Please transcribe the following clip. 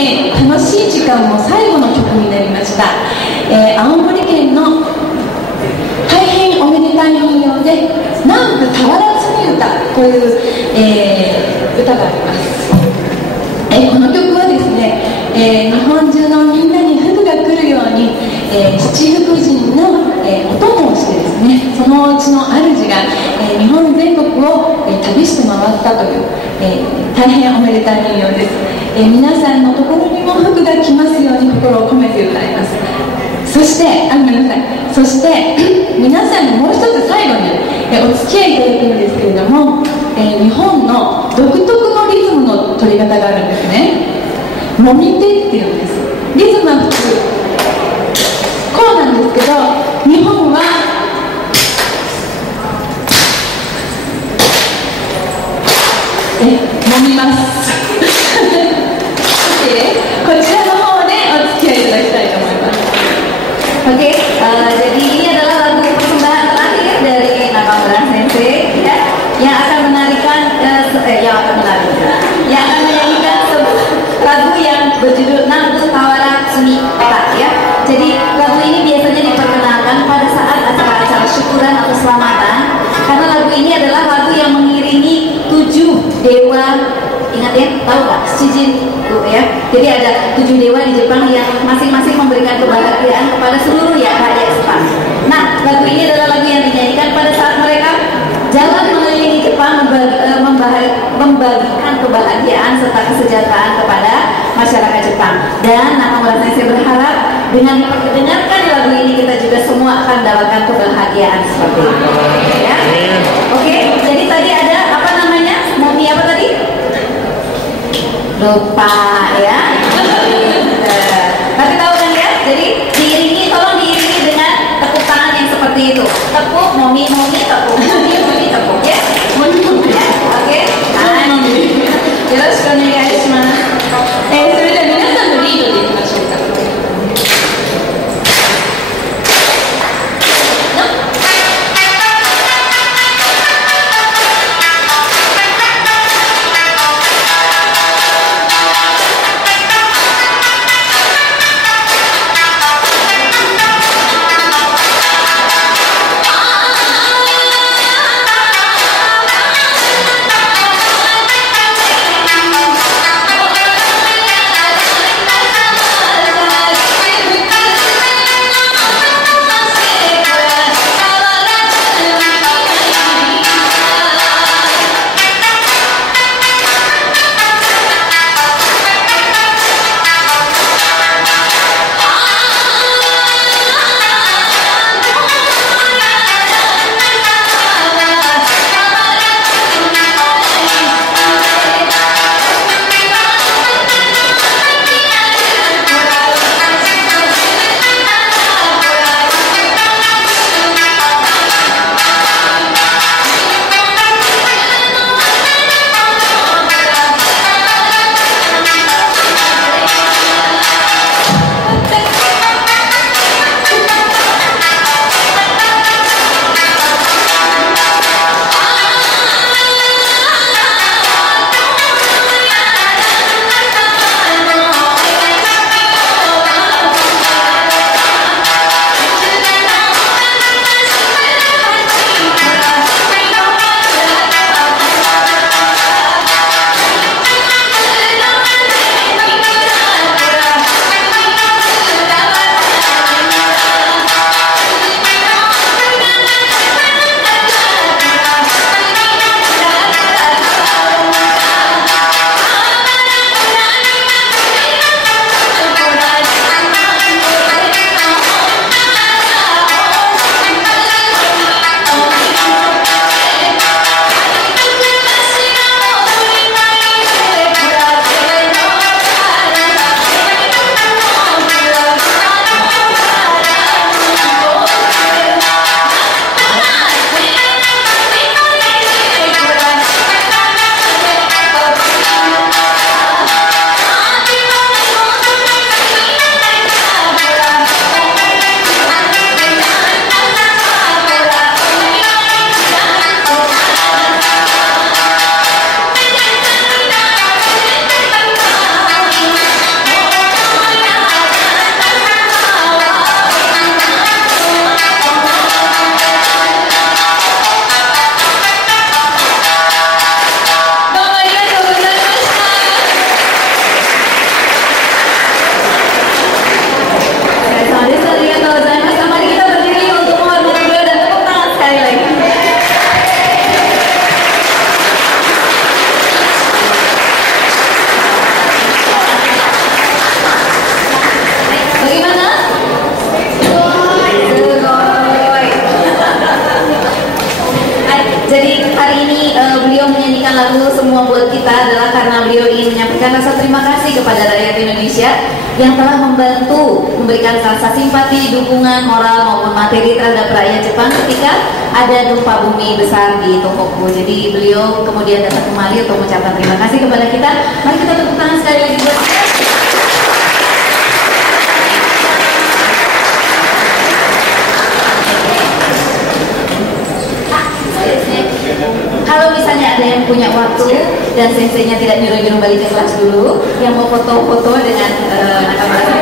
ね、楽しい時間も最後の曲になりました。青森県の大変おめでたい民謡で南部俵積歌という、歌があります。この曲はですね、日本中のみんなに福が来るように、七福神の、お供をしてですね、そのうちの主が、日本全国を、旅して回ったという、大変おめでたい民謡です。皆さんのところにも福が来ますように心を込めて歌います。そしてごめんなさい、そして皆さんにもう一つ最後に、お付き合いいただくんですけれども、日本の独特のリズムの取り方があるんですね。もみ手っていうんです。リズムは普通こうなんですけど、日本はもみますこちらの方でお付き合いいただきたいと思います。Oke, jadi ini adalah lagu persembahan terakhir dari Nakamura Sensei ya, yang akan menyanyikan sebuah lagu yang berjudul Nambu Tawara Sumi Kota ya. Jadi lagu ini biasanya diperkenalkan pada saat acara-acara syukuran atau selamatan, karena lagu ini adalah lagu yang mengiringi 7 dewa. Ingat ya, tahu nggak? Shijin ya. Jadi ada 7 dewa di Jepang yang masing-masing memberikan kebahagiaan kepada seluruh ya rakyat Jepang. Nah, lagu ini adalah lagu yang dinyanyikan pada saat mereka jalan mengelilingi Jepang, membagikan kebahagiaan serta kesejahteraan kepada masyarakat Jepang. Dan Nakamura Sensei berharap dengan mendengarkan lagu ini kita juga semua akan mendapatkan kebahagiaan seperti itu. Ya, oke. Jadi tadi ada apa namanya? Momi apa tadi? Lupa ya. Tapi tahu kan ya? Jadi tolong diiringi dengan tepuk tangan yang seperti itu. Tepuk, momi, tepuk, momi, tepuk ya. Ya, oke. Yoroshiku onegai shimasu. それでは皆さんのリードでいきましょうか。Ah kepada rakyat Indonesia yang telah membantu memberikan rasa simpati, dukungan moral maupun materi terhadap rakyat Jepang ketika ada gempa bumi besar di Tohoku. Jadi beliau kemudian datang kemari untuk mengucapkan terima kasih kepada kita. Mari kita tepuk tangan sekali lagi buat dia. Kalau misalnya ada yang punya waktu dan senseinya tidak nyuruh-nyuruh balik ke kelas dulu, yang mau foto-foto dengan nakam